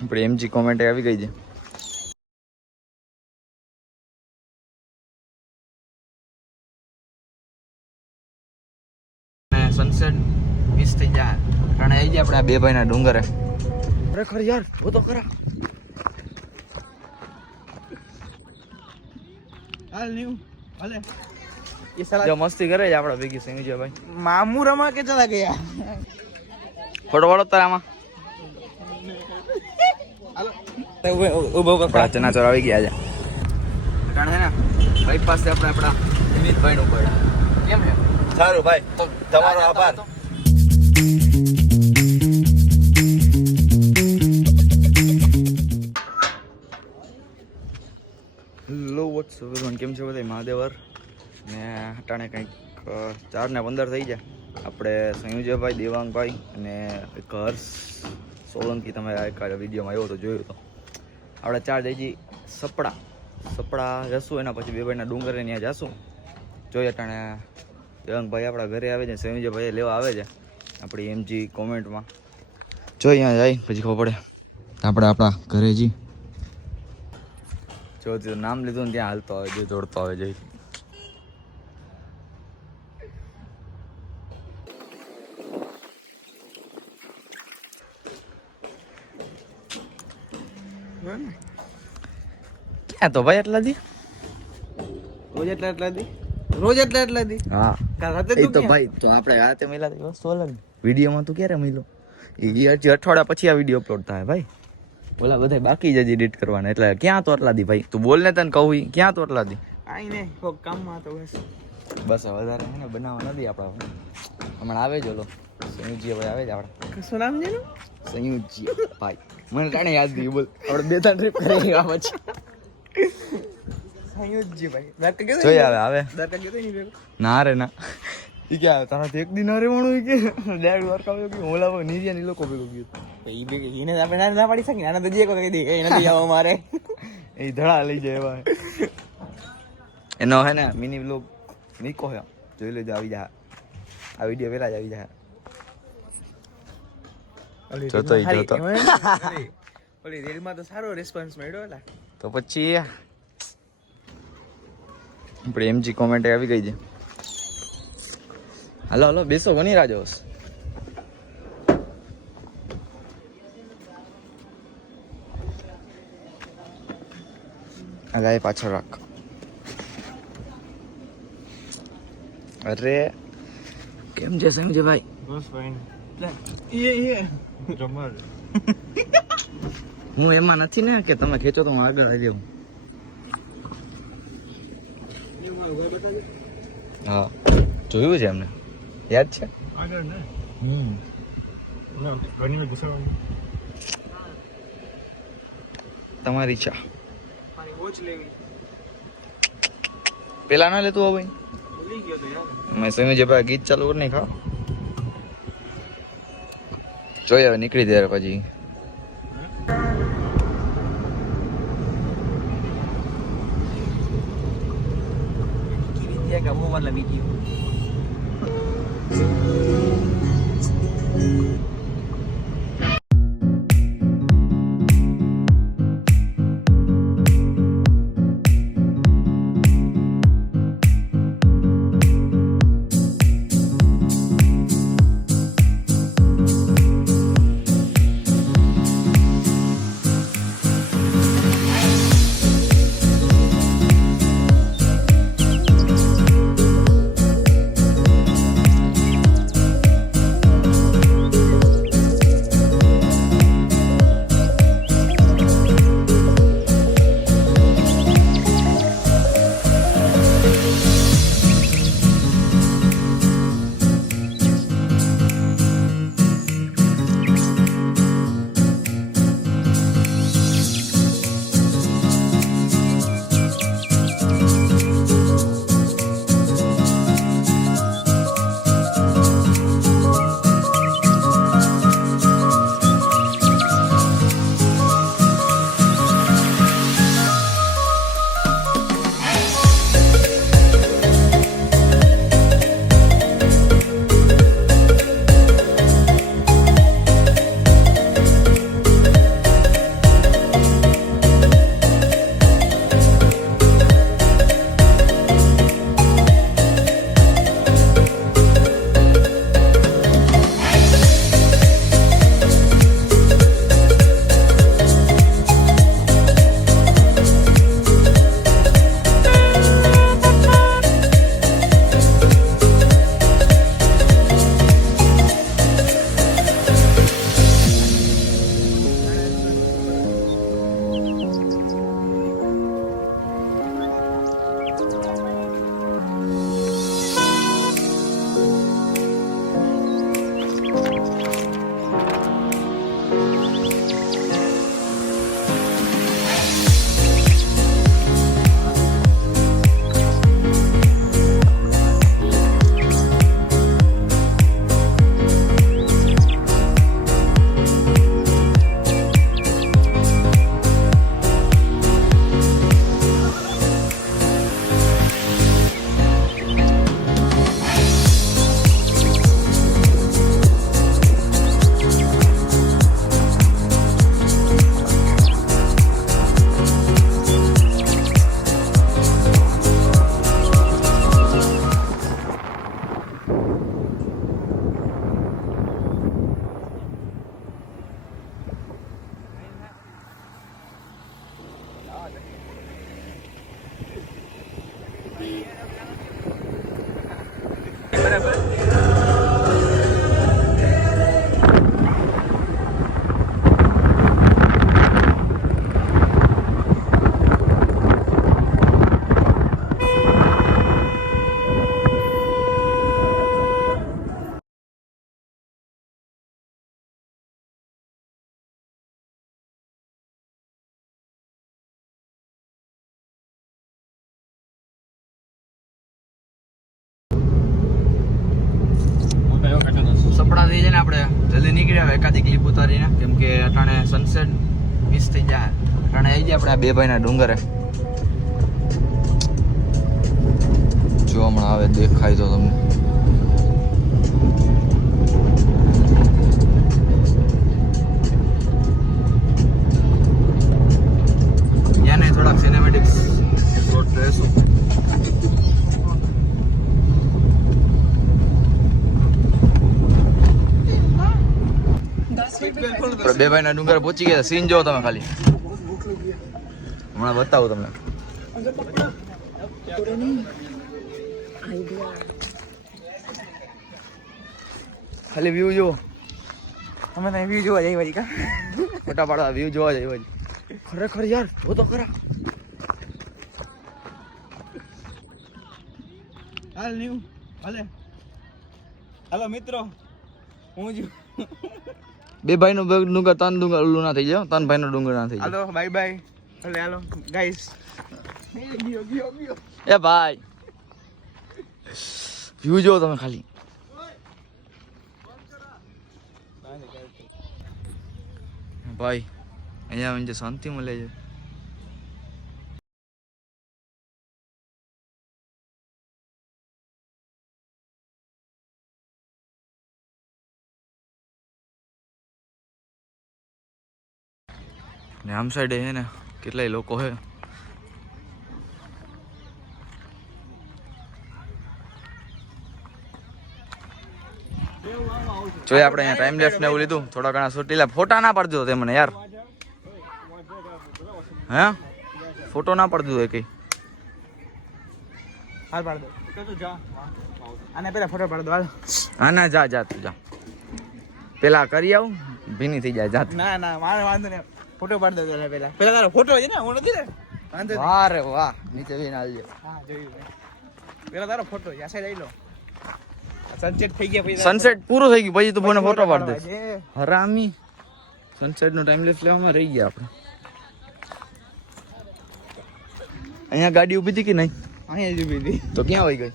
આપણે MG comment આવી ગઈ છે. સનસેટ મિસ થઈ જાય કારણ આવી જાય આપણે આ બે ભાઈના ડુંગરે. ખરેખર યાર હું તો ખરા હાલ ન્યુ ભલે ये साला जो मस्ती करे છે આપડા ભેગી સંજય ભાઈ. મામુ રમા કે ચલા ગયા ફોટો વાળો તારામાં ઉભો કપડા ચના ચોર આવી ગયા છે કારણ હે ને ભાઈ પાસે આપણે આપડા વિનીતભાઈ નું પડે. કેમ છે? સારું ભાઈ, તમારો આભાર. હેલો વોટ્સ એવરીવન, કેમ છો બધા? મહાદેવર ને હટાણે કંઈક 4:15 થઈ જાય. આપણે સંયુજભાઈ, દેવાંગભાઈ અને એક હર્ષ સોલંકી, તમે એક વિડીયોમાં આવ્યો તો જોયું તો આપણે 4 જઈ જઈએ સપડા જશું. એના પછી બે ભાઈના ડુંગરે ત્યાં જશું. જોઈએ અટાણે દેવાંગભાઈ આપણા ઘરે આવે છે, સંયુજભાઈ લેવા આવે છે આપણી એમજી કોમેન્ટમાં. જો અહીંયા જાય પછી ખબર પડે. આપણે આપણા ઘરે જઈ જો નામ લીધું ને ત્યાં હાલતો આવે, જે દોડતો આવે જઈ. ક્યાં તો ભાઈ એટલા દી રોજ એટલા દી હા એ તો ભાઈ તો આપણે રાતે મળ્યા સોલન વિડીયોમાં તું ક્યારે મળ્યો? એ હજી અઠવાડિયા પછી આ વિડીયો અપલોડ થાય ભાઈ. ઓલા બધા બાકી જ હજી એડિટ કરવાના. એટલે ક્યાં તો એટલા દી ભાઈ? તું બોલ ને, તને કહું ક્યાં તો એટલા દી? આઈ ને કામમાં તો બસ વધારે હે ને બનાવવા નથી આપણા. હમણાં આવે જ ઓલો સંયુજી ભાઈ આવે જ આપણા. શું નામ છે એનું? સંયુજી ભાઈ. મને કાણે યાદ નહીં. બોલ આપણે 2-3 ટ્રીપ કરી આ પછી સંયુજી ભાઈ જોઈ આવે ના રે ના. ઈ કે તારાથી એક દી ના રેવાનું કે લેડ વર્ક આવ્યો કે ઓલા નીરિયા ની લોકો ભેગો ગયો. ઈ બે એને આપણે ના પાડી શકીએ. આના તો જે કોઈ કહી દે એ નથી આવો મારે એ ધડા લઈ જાય એવા. એનો હે ને મિની વ્લોગ નીકો હે, જોઈ લેજો. આવી જાય આ વિડિયો પેલા જ આવી જાય. જોતો ઓલી રીલમાં તો સારો રિસ્પોન્સ મળ્યો એલા. તો પછી આપણે એમજી કોમેન્ટ આવી ગઈ છે. હાલો બેસો, કોની રાહ જોશ? આ ગાય પાછળ રાખ. અરે કેમ છે સંજયભાઈ? બસ ફાઈન. હું એમાં નથી ને કે તમે ખેંચો તો હું આગળ આવી જાઉં. હા જોયું છે એમને, યાદ છે? આગળ ને ઘણી ઘુસાડવાનું. તમારી ઈચ્છા. મારી વોચ લેવી પેલા ના લેતું હવે ભૂલી ગયો તો યાર. મેં સંજયભાઈ ગીત ચાલુ કરી નહીં. ખા જોઈ હવે નીકળી ત્યારે પછી બીજી થઈ જાય ને આપણે જલ્દી નીકળ્યા એકાદી ક્લિપ ઉતારીને, કેમ કે અટાણે સનસેટ મિસ થઈ જાય. અટાણે આવી જાય આપણે બે ભાઈના ડુંગરે. જો હમણાં આવે દેખાય તો તમને. યાને થોડાક સિનેમેટિક્સ શોટ લેશું. બે ભાઈના ડુંગર પહોંચી ગયા. સીન જો તમે ખાલી હમણાં બતાવું તમને. ખાલી વ્યૂ જુઓ તમે. વ્યૂ જોવા જાય વળી કા ફોટા પાડવા વ્યૂ જોવા જાય વળી. ખરેખર યાર જો તો ખરા. હાલ ન્યુ હાલે. હાલો મિત્રો, હું જ બે ભાઈ નું ડુંગર ત્રણ ડુંગર ઓલું ના થઈ જાય. ત્રણ ભાઈ નો ડુંગર ના થઈ જાય. હાલો બાય બાય. હાલે હાલો ગાઈસ. એ ભાઈ વ્યૂ જો તમે ખાલી. ભાઈ અહીંયા મને શાંતિ મળે છે. ને આમ સાઈડે હે ને કેટલાય લોકો હે. જોઈએ આપણે અહીંયા ટાઈમ લેફ્ટ ને એવું લીધું. થોડા ઘણા સોટીલા ફોટા ના પડજો તે મને યાર. હે ફોટો ના પડજો એ કઈ. હાલ પાડ દો. આને પેલા ફોટો પાડ દો. હા ના જા જા તું જા. પેલા કરી આવું ભીની થઈ જાય. જા. ના ના મારે વાંધો નહીં. ફોટો પાડ દો પેલા. પેલા તારો ફોટો છે ને હું નથી ને. વાંધો નહીં. વાહ રે વાહ. નીચે બેન આવજે. હા જોયું. પેલા તારો ફોટો છે. આ સાઈડ આવી લો. સનસેટ થઈ ગયા પછી. સનસેટ પૂરો થઈ ગયું પછી તું મને ફોટો પાડ દે. હરામી. સનસેટ નો ટાઈમ લેફ્ટ લેવામાં રહી ગયા આપણે. અહીંયા ગાડી ઊભી હતી કે નહીં? અહીંયા જ ઊભી હતી. તો ક્યાં વહી ગઈ?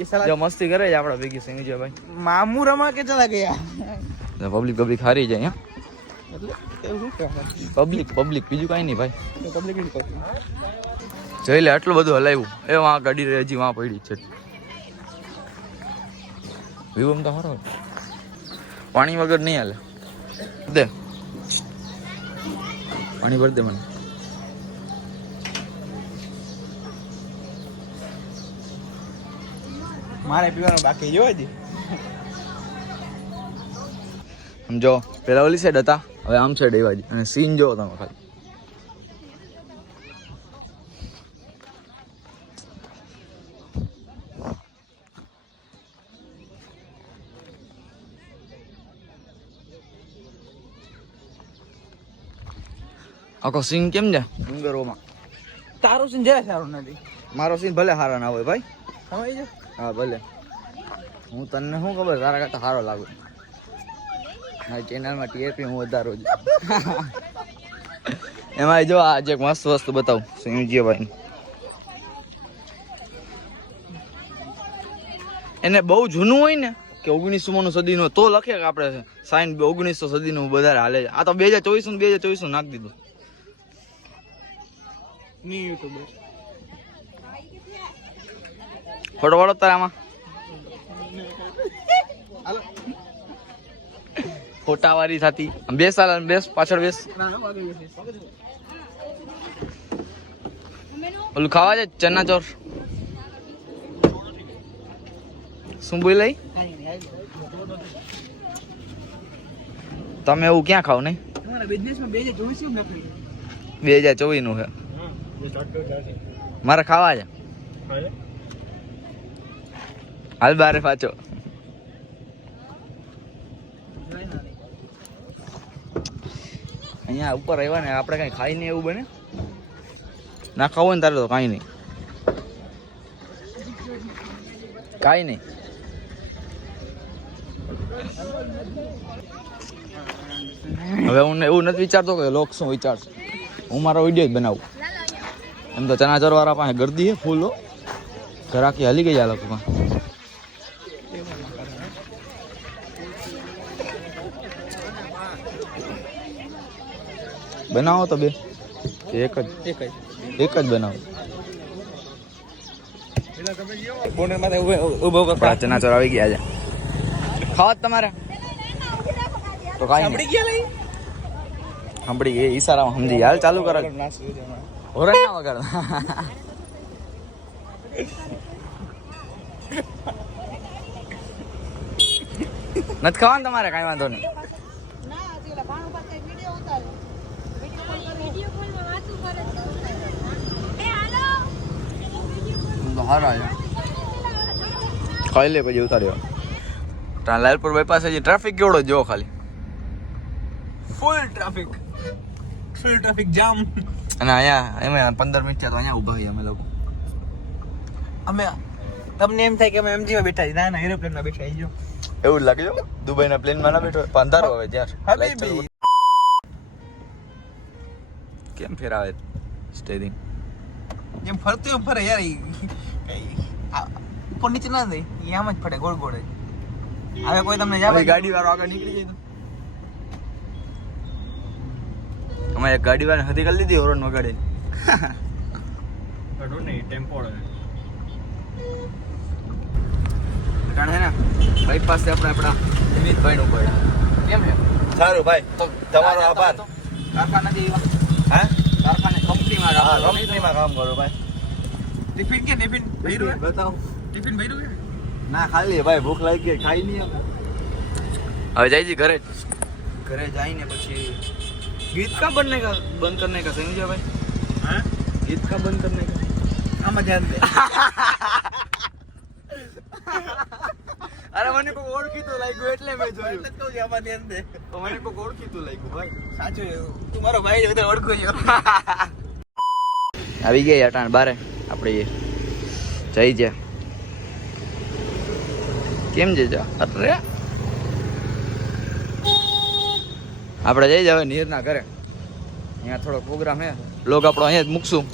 એ સાલા જો મસ્તી કરે છે આપડા ભેગી સંગીજો ભાઈ. મામુ રમા કે ચલા ગયા. પબ્લિક હારી જાય. પબ્લિક બીજું કઈ નહીં ભાઈ. જોઈ લે આટલું બધું હલાવ્યું. એ વાં ગાડી હજી વાં પડી છે. વ્યૂ તો સારો. પાણી વગર નહીં હાલે. દે પાણી ભર દે મને. મારે પીવાનું બાકી જો હજી. સમજો પેલા ઓલી સાઈડ હતા, હવે આમ સાઈડ આવ્યા છે. અને સીન જો તમે ખાલી. આખો સીન કેમ છે ડુંગરોમાં? તારો સીન જરા સારો નથી. મારો સીન ભલે સારો ના હોય ભાઈ. સમજ છે? હા ભલે. હું તને શું ખબર તારા કરતા સારો લાગુ. મારી ચેનલમાં ટીઆરપી હું વધારું છું. એમાં જો આજે એક મસ્ત વસ્તુ બતાવું સિંહજીભાઈ. એને બહુ જૂનું હોય ને કે 1900 સદીનો તો લખે કે આપણે સાઈન 1900 સદીનું વધારે હાલે છે. આ તો 2024 નાખી દીધું. ફોટો વાળો તારે આમાં ફોટા વાળી થતી. બેસ પાછળ બેસ. ઓલું ખાવા છે ચના ચોર. શું બોલાય તમે? એવું ક્યાં ખાવ નહીં? 2024 નું છે. મારે ખાવા છે. હાલ બારે પાછો. અહીંયા ઉપર આવ્યા ને આપણે કઈ ખાઈ નહીં એવું બને ના. ખાવું ને તારે તો કાંઈ નહીં. હવે હું એવું નથી વિચારતો કે લોક શું વિચારશે. હું મારો વિડીયો જ બનાવું. એમ તો ચનાચોર વાળા પાસે ગરદી હે ફૂલો. ઘરાકી હલી ગઈ આ લોકોમાં. બનાવો તો બે એક જ બનાવો. ચનાચોર આવી ગયા છે. ખાવા તમારે તો કાંઈ સાંભળી ગયા ઈશારામાં સમજી હાલ ચાલુ કરે હોરન ના વગાડ. નથી ખાવાનું તમારે કાંઈ વાંધો નહીં. ખાઈ લે પછી ઉતાર્યો. લાલપુર બાયપાસ હજી ટ્રાફિક કેવડો જો ખાલી ફૂલ ટ્રાફિક જામ. અને અહીંયા એમાં 15 મિનિટ તો અહીંયા ઉભા અમે લોકો. અમે તમને એમ થાય કે અમે એમજી માં બેઠા છીએ. ના એરોપ્લેન માં બેઠા છીએ. એવું જ લાગે છે. દુબઈ ના પ્લેન માં ના બેઠો અંધારો હવે જ્યાં કેમ ફેરાવે સ્ટેરિંગ એમ ફરતું એમ ફરે યાર. ઉપર નીચે ના દે આમ જ ફરે ગોળ ગોળ. હવે કોઈ તમને ગાડી વાળો આગળ નીકળી જાય. અમે એક ગાડી વાળા હતી કરી લીધી હોરન વગાડે. બાયપાસ આપણે આપણા વિનીતભાઈ નું પડે. કેમ છે? સારું ભાઈ, તો તમારો આભાર. કારખાનાથી હા કારખાને કંપનીમાં કામ કરો ભાઈ. ટિફિન ભર્યું બતાવો. ટિફિન ભર્યું ના ખાલી ભાઈ ભૂખ લાગી ગઈ ખાઈ નહીં. હવે જાય ઘરે જઈને પછી गीत का बंद करने का सही है भाई. हाँ? गीत का बंद करने का आम ध्यान दे. अरे મને કો ઓળખીતું લાગ્યું એટલે મેં જોયું. એટલે કહું આમાં ધ્યાન દે. તો મને કો ઓળખીતું લાગ્યું ભાઈ. સાચું તું મારો ભાઈ છે ઓળખું છું. આવી ગઈ અટાણ બારે આપણે જઈ છે. કેમ છે જા અરે આપણે જઈ જાવ નીરના ઘરે. અહીંયા થોડો પ્રોગ્રામ હે. લોગ આપણો અહીંયા જ મૂકશું.